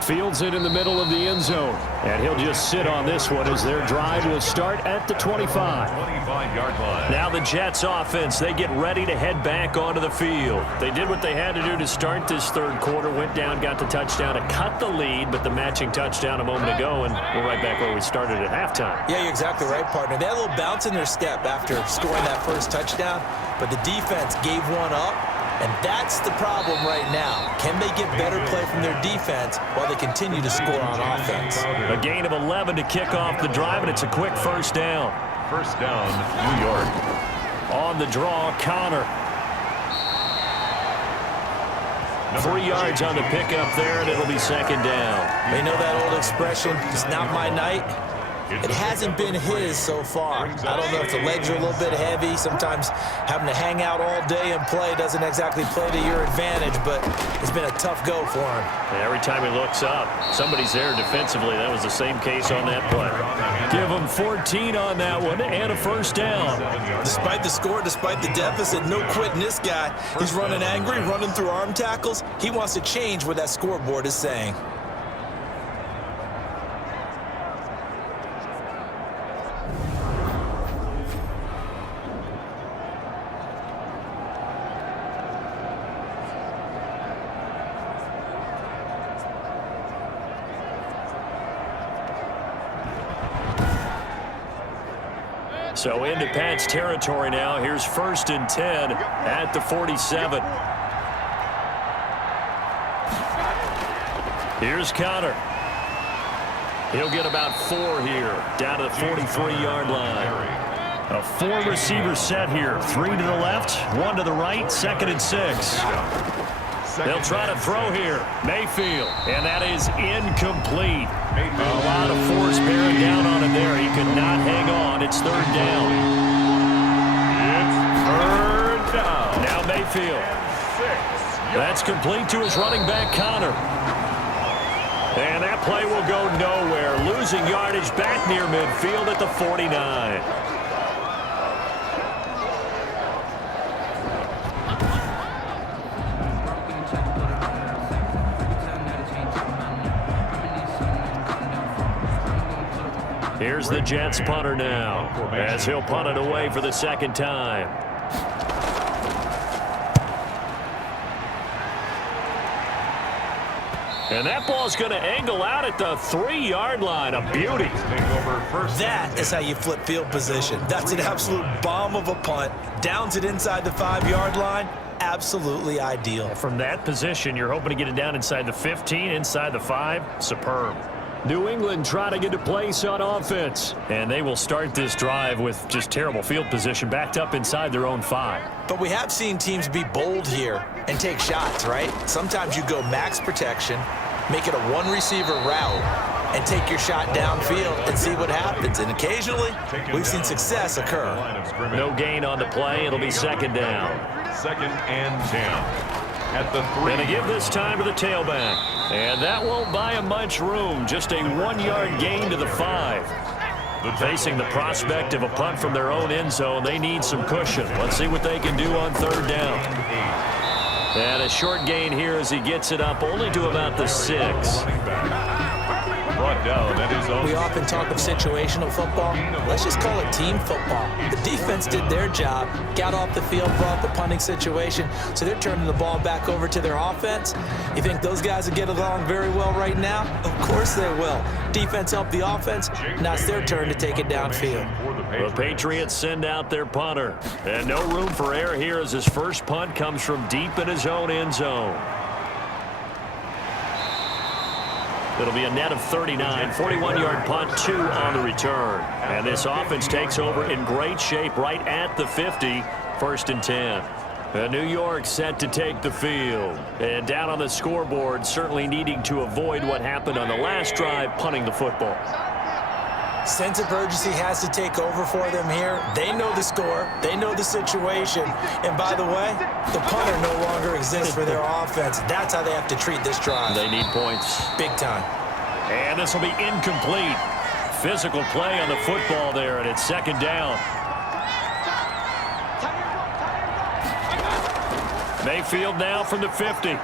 Fields it in the middle of the end zone. And he'll just sit on this one as their drive will start at the 25. 25-yard line. Now the Jets offense, they get ready to head back onto the field. They did what they had to do to start this 3rd quarter, went down, got the touchdown to cut the lead, but the matching touchdown a moment ago, and we're right back where we started at halftime. Yeah, you're exactly right, partner. They had a little bounce in their step after scoring that 1st touchdown, but the defense gave one up. And that's the problem right now. Can they get better play from their defense while they continue to score on offense? A gain of 11 to kick off the drive, and it's a quick 1st down. 1st down, New York. On the draw, Connor. 3 yards on the pickup there, and it'll be 2nd down. They know that old expression, it's not my night. It hasn't been his so far. I don't know if the legs are a little bit heavy. Sometimes having to hang out all day and play doesn't exactly play to your advantage, but it's been a tough go for him. Every time he looks up, somebody's there defensively. That was the same case on that play. Give him 14 on that one and a 1st down. Despite the score, despite the deficit, no quitting this guy. He's running angry, running through arm tackles. He wants to change what that scoreboard is saying. So into Pat's territory now. Here's 1st and 10 at the 47. Here's Connor. He'll get about 4 here, down to the 43-yard line. A 4-receiver set here. 3 to the left, 1 to the right, 2nd and 6. They'll try to throw here. Mayfield. And that is incomplete. A lot of force bearing down on him there. He could not hang on. It's third down. It's third down. Now Mayfield. That's complete to his running back, Connor. And that play will go nowhere. Losing yardage back near midfield at the 49. Here's the Jets punter now, as he'll punt it away for the second time. And that ball's going to angle out at the 3-yard line. A beauty. That is how you flip field position. That's an absolute bomb of a punt. Downs it inside the 5-yard line. Absolutely ideal. From that position, you're hoping to get it down inside the 15, inside the 5. Superb. New England trying to get a place on offense. And they will start this drive with just terrible field position backed up inside their own 5. But we have seen teams be bold here and take shots, right? Sometimes you go max protection, make it a one-receiver route, and take your shot downfield and see what happens. And occasionally, we've seen success occur. No gain on the play. It'll be second down. Second and 10. At the 3. Going to give this time to the tailback. And that won't buy him much room. Just a 1-yard gain to the 5. Facing the prospect of a punt from their own end zone, they need some cushion. Let's see what they can do on third down. And a short gain here as he gets it up only to about the 6. Brought down at his own. We often talk of situational football. Let's just call it team football. The defense did their job, got off the field, brought the punting situation, so they're turning the ball back over to their offense. You think those guys will get along very well right now? Of course they will. Defense helped the offense. Now it's their turn to take it downfield. The Patriots send out their punter. And no room for error here as his first punt comes from deep in his own end zone. It'll be a net of 39, 41-yard punt, 2 on the return. And this offense takes over in great shape right at the 50, first and 10. New York set to take the field. And down on the scoreboard, certainly needing to avoid what happened on the last drive, punting the football. Sense of urgency has to take over for them here. They know the score. They know the situation. And by the way, the punter no longer exists for their offense. That's how they have to treat this drive. They need points. Big time. And this will be incomplete. Physical play on the football there, and it's second down. Mayfield now from the 50.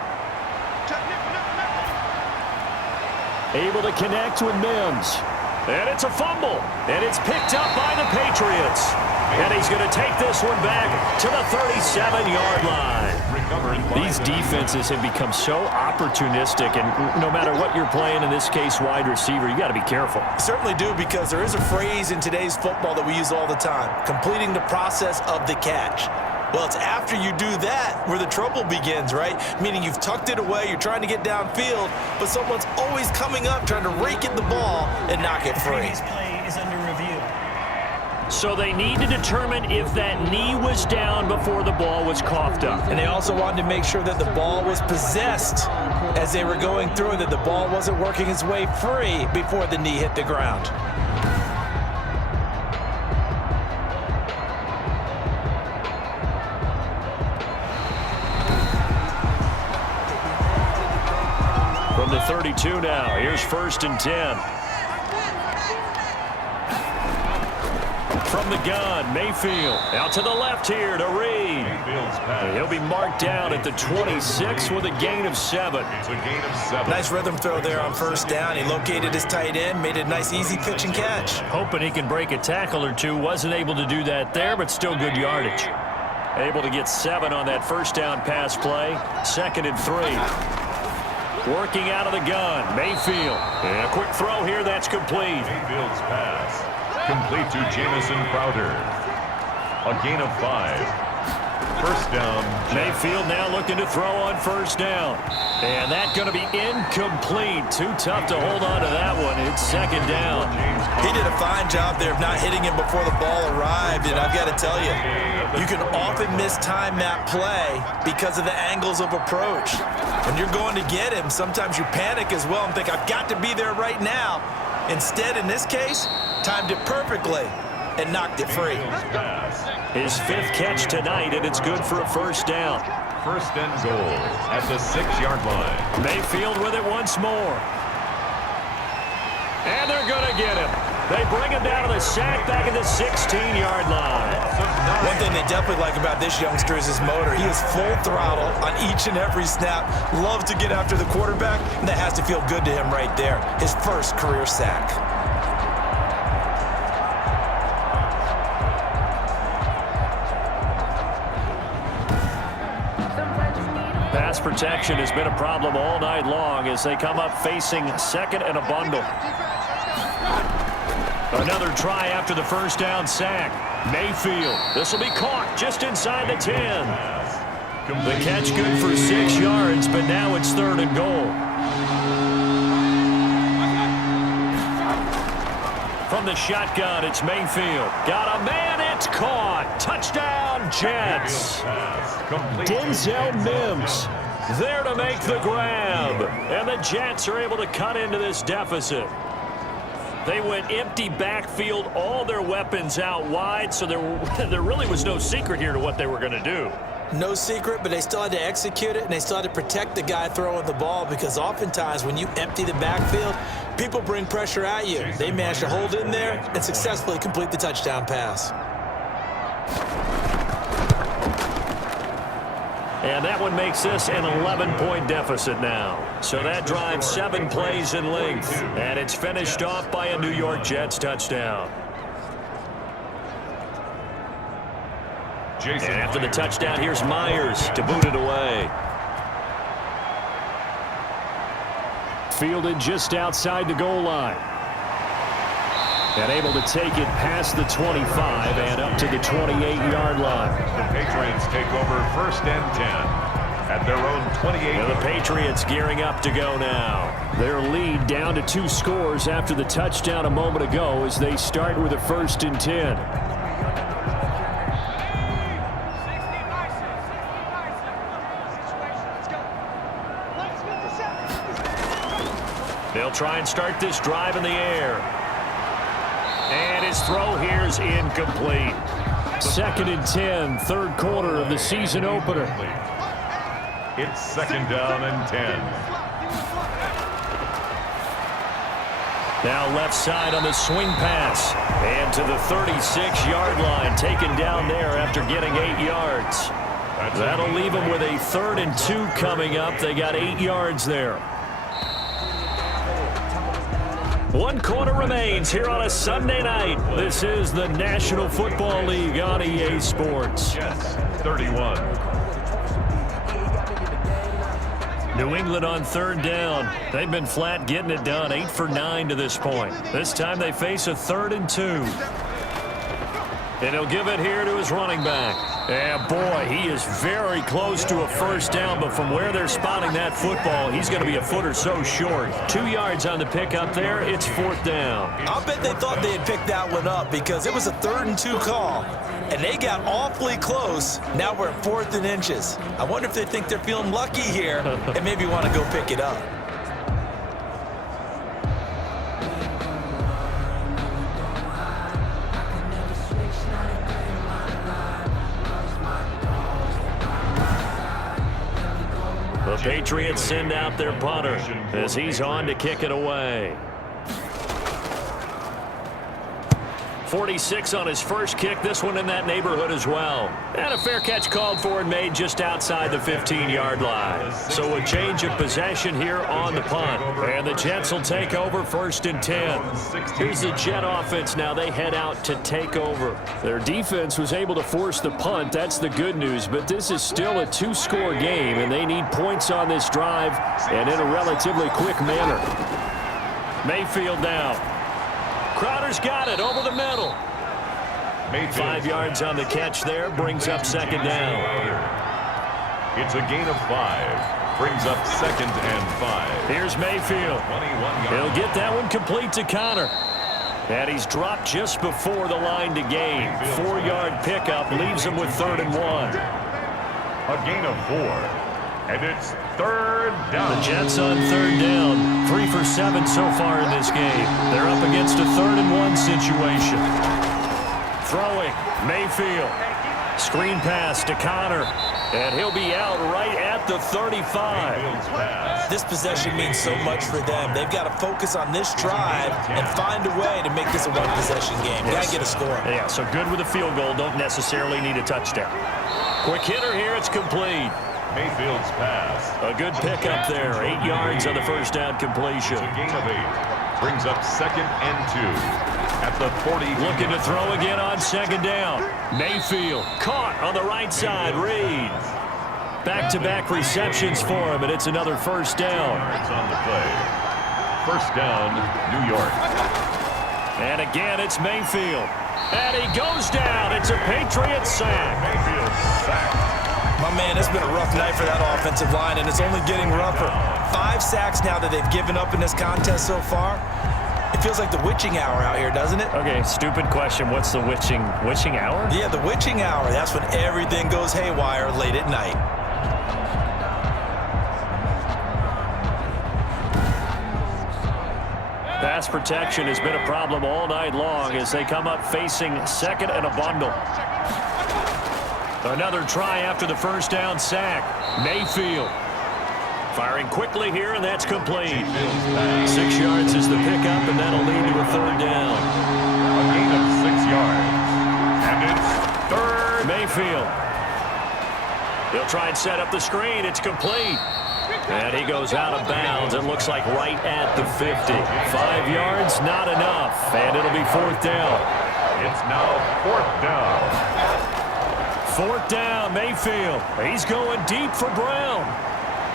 Able to connect with Mims. And it's a fumble. And it's picked up by the Patriots. And he's going to take this one back to the 37-yard line. These defenses have become so opportunistic, and no matter what you're playing, in this case wide receiver, you got to be careful. Certainly do, because there is a phrase in today's football that we use all the time: completing the process of the catch. Well, it's after you do that where the trouble begins, right? Meaning you've tucked it away, you're trying to get downfield, but someone's always coming up trying to rake at the ball and knock it free. Previous play is under review. So they need to determine if that knee was down before the ball was coughed up. And they also wanted to make sure that the ball was possessed as they were going through, that the ball wasn't working its way free before the knee hit the ground. From the 32 now, here's first and 10. From the gun, Mayfield out to the left here to Reed. He'll be marked down at the 26 with a gain of 7. It's a gain of 7. Nice rhythm throw there on first down. He located his tight end, made a nice easy pitch and catch. Hoping he can break a tackle or two. Wasn't able to do that there, but still good yardage. Able to get 7 on that first down pass play. Second and 3. Working out of the gun, Mayfield. And a quick throw here, that's complete. Mayfield's pass complete to Jamison Crowder. A gain of 5. First down, Mayfield now looking to throw on first down. And that's going to be incomplete. Too tough to hold on to that one. It's second down. He did a fine job there of not hitting him before the ball arrived, and I've got to tell you, you can often mistime that play because of the angles of approach. When you're going to get him, sometimes you panic as well and think, I've got to be there right now. Instead, in this case, timed it perfectly and knocked it free. His fifth catch tonight, and it's good for a first down. First and goal at the 6-yard line. Mayfield with it once more. And they're going to get him. They bring him down to the sack back at the 16-yard line. One thing they definitely like about this youngster is his motor. He is full throttle on each and every snap. Loves to get after the quarterback, and that has to feel good to him right there. His first career sack. Pass protection has been a problem all night long as they come up facing second and a bundle. Another try after the first down sack. Mayfield. This will be caught just inside the 10. The catch good for 6 yards, but now it's third and goal. From the shotgun, it's Mayfield. Got a man, it's caught. Touchdown, Jets. Denzel Mims there to make the grab. And the Jets are able to cut into this deficit. They went empty backfield, all their weapons out wide, so there really was no secret here to what they were going to do. No secret, but they still had to execute it, and they still had to protect the guy throwing the ball because oftentimes when you empty the backfield, people bring pressure at you. They managed to hold in there and successfully complete the touchdown pass. And that one makes this an 11-point deficit now. So that drives 7 plays in length. And it's finished off by a New York Jets touchdown. And after the touchdown, here's Myers to boot it away. Fielded just outside the goal line. And able to take it past the 25 and up to the 28-yard line. The Patriots take over first and 10 at their own 28. And the Patriots gearing up to go now. Their lead down to 2 scores after the touchdown a moment ago as they start with a first and 10. They'll try and start this drive in the air. And his throw here is incomplete. Second and 10, third quarter of the season opener. It's second down and 10. Now left side on the swing pass. And to the 36-yard line, taken down there after getting 8 yards. That'll leave them with a 3rd and 2 coming up. They got 8 yards there. 1 quarter remains here on a Sunday night. This is the National Football League on EA Sports. Jets 31. New England on third down. They've been flat getting it done. 8 for 9 to this point. This time they face a 3rd and 2. And he'll give it here to his running back. And boy, he is very close to a first down, but from where they're spotting that football, he's going to be a foot or so short. 2 yards on the pickup there. It's 4th down. I'll bet they thought they had picked that one up because it was a 3rd and 2 call, and they got awfully close. Now we're at 4th and inches. I wonder if they think they're feeling lucky here and maybe want to go pick it up. The Patriots send out their punter as he's on to kick it away. 46 on his first kick. This one in that neighborhood as well. And a fair catch called for and made just outside the 15-yard line. So a change of possession here on the punt. And the Jets will take over 1st and 10. Here's the Jet offense now. They head out to take over. Their defense was able to force the punt. That's the good news. But this is still a 2-score game, and they need points on this drive and in a relatively quick manner. Mayfield now. Crowder's got it over the middle. Mayfield. 5 yards on the catch there, brings up second down. It's a gain of 5. Brings up 2nd and 5. Here's Mayfield. 21 yards. He'll get that one complete to Connor. And he's dropped just before the line to gain. 4-yard pickup leaves him with 3rd and 1. A gain of 4. And it's 3rd down. The Jets on 3rd down. 3 for 7 so far in this game. They're up against a 3rd and 1 situation. Throwing, Mayfield. Screen pass to Connor. And he'll be out right at the 35. This possession means so much for them. They've got to focus on this drive and find a way to make this a one-possession game. Got to get a score. Yeah, so good with a field goal. Don't necessarily need a touchdown. Quick hitter here. It's complete. Mayfield's pass. A good pickup there. 8 yards on the first down completion. It's a gain of 8. Brings up 2nd and 2. At the 40. Looking to throw again on 2nd down. Mayfield caught on the right side. Reed. Back-to-back receptions for him, and it's another first down. On the play. First down, New York. And again, it's Mayfield. And he goes down. It's a Patriots sack. Mayfield sacked. My man, it's been a rough night for that offensive line, and it's only getting rougher. 5 sacks now that they've given up in this contest so far. It feels like the witching hour out here, doesn't it? Okay, stupid question. What's the witching hour? Yeah, the witching hour. That's when everything goes haywire late at night. Pass protection has been a problem all night long as they come up facing 2nd and a bundle. Another try after the first down sack. Mayfield firing quickly here, and that's complete. 6 yards is the pickup, and that'll lead to a 3rd down. A gain of 6 yards. And it's 3rd. Mayfield. He'll try and set up the screen. It's complete. And he goes out of bounds. It looks like right at the 50. 5 yards, not enough. And it'll be 4th down. It's now 4th down. 4th down, Mayfield. He's going deep for Brown.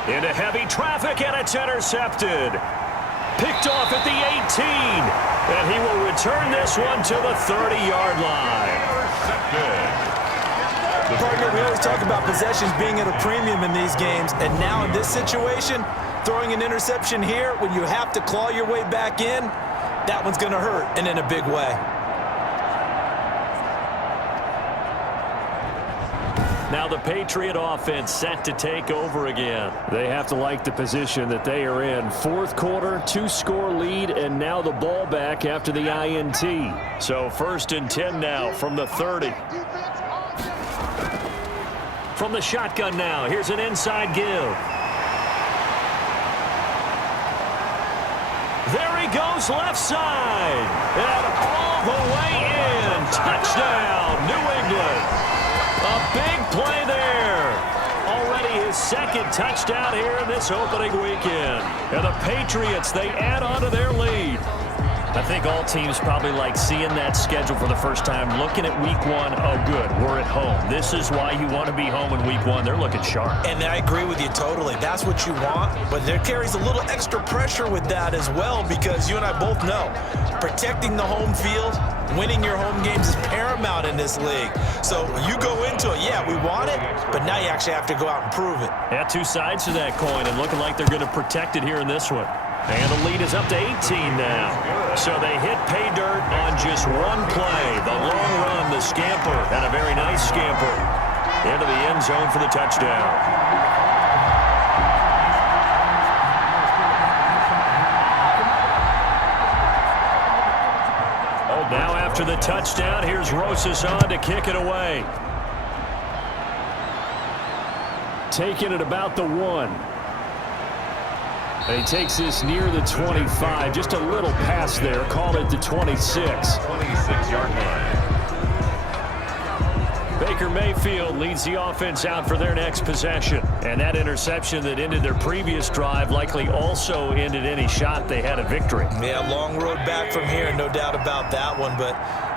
Into heavy traffic, and it's intercepted. Picked off at the 18. And he will return this one to the 30-yard line. Intercepted. Partner, we always talk about possessions being at a premium in these games, and now in this situation, throwing an interception here when you have to claw your way back in, that one's going to hurt, and in a big way. Now the Patriot offense set to take over again. They have to like the position that they are in. 4th quarter, 2-score lead, and now the ball back after the INT. So 1st and 10 now from the 30. From the shotgun now, here's an inside give. There he goes, left side. And all the way in. Touchdown, New England. A big play there. Already his 2nd touchdown here in this opening weekend. And the Patriots, they add on to their lead. I think all teams probably like seeing that schedule for the first time, looking at week 1. Oh, good, we're at home. This is why you want to be home in week 1. They're looking sharp. And I agree with you totally. That's what you want, but there carries a little extra pressure with that as well, because you and I both know protecting the home field, winning your home games is paramount in this league. So you go into it, yeah, we want it, but now you actually have to go out and prove it. Yeah, 2 sides to that coin, and looking like they're going to protect it here in this one. And the lead is up to 18 now. So they hit pay dirt on just one play. The long run, the scamper, and a very nice scamper into the end zone for the touchdown. Now after the touchdown, here's Rosas on to kick it away. Taking it about the 1. And he takes this near the 25. Just a little pass there. Call it the 26. 26-yard line. Baker Mayfield leads the offense out for their next possession. And that interception that ended their previous drive likely also ended any shot they had a victory. Yeah, long road back from here, no doubt about that one. But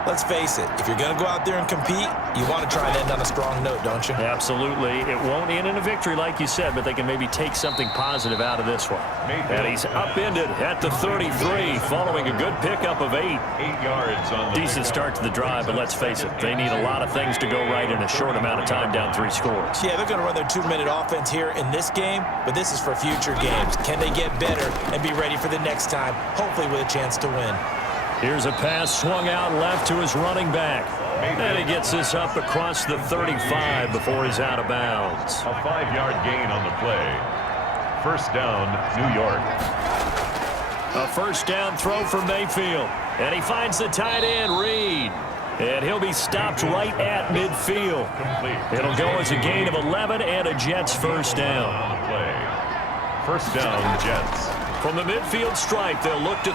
Let's face it, if you're going to go out there and compete, you want to try and end on a strong note, don't you? Absolutely. It won't end in a victory, like you said, but they can maybe take something positive out of this one. And he's upended at the 33, following a good pickup of 8. 8 yards on the Decent start to the drive, but let's face it, they need a lot of things to go right in a short amount of time, down 3 scores. Yeah, they're going to run their 2-minute offense here in this game, but this is for future games. Can they get better and be ready for the next time, hopefully with a chance to win? Here's a pass swung out left to his running back. And he gets this up across the 35 before he's out of bounds. A 5-yard gain on the play. First down, New York. A first down throw for Mayfield. And he finds the tight end, Reed. And he'll be stopped right at midfield. It'll go as a gain of 11 and a Jets first down. On the play. First down, Jets. From the midfield stripe, they'll look to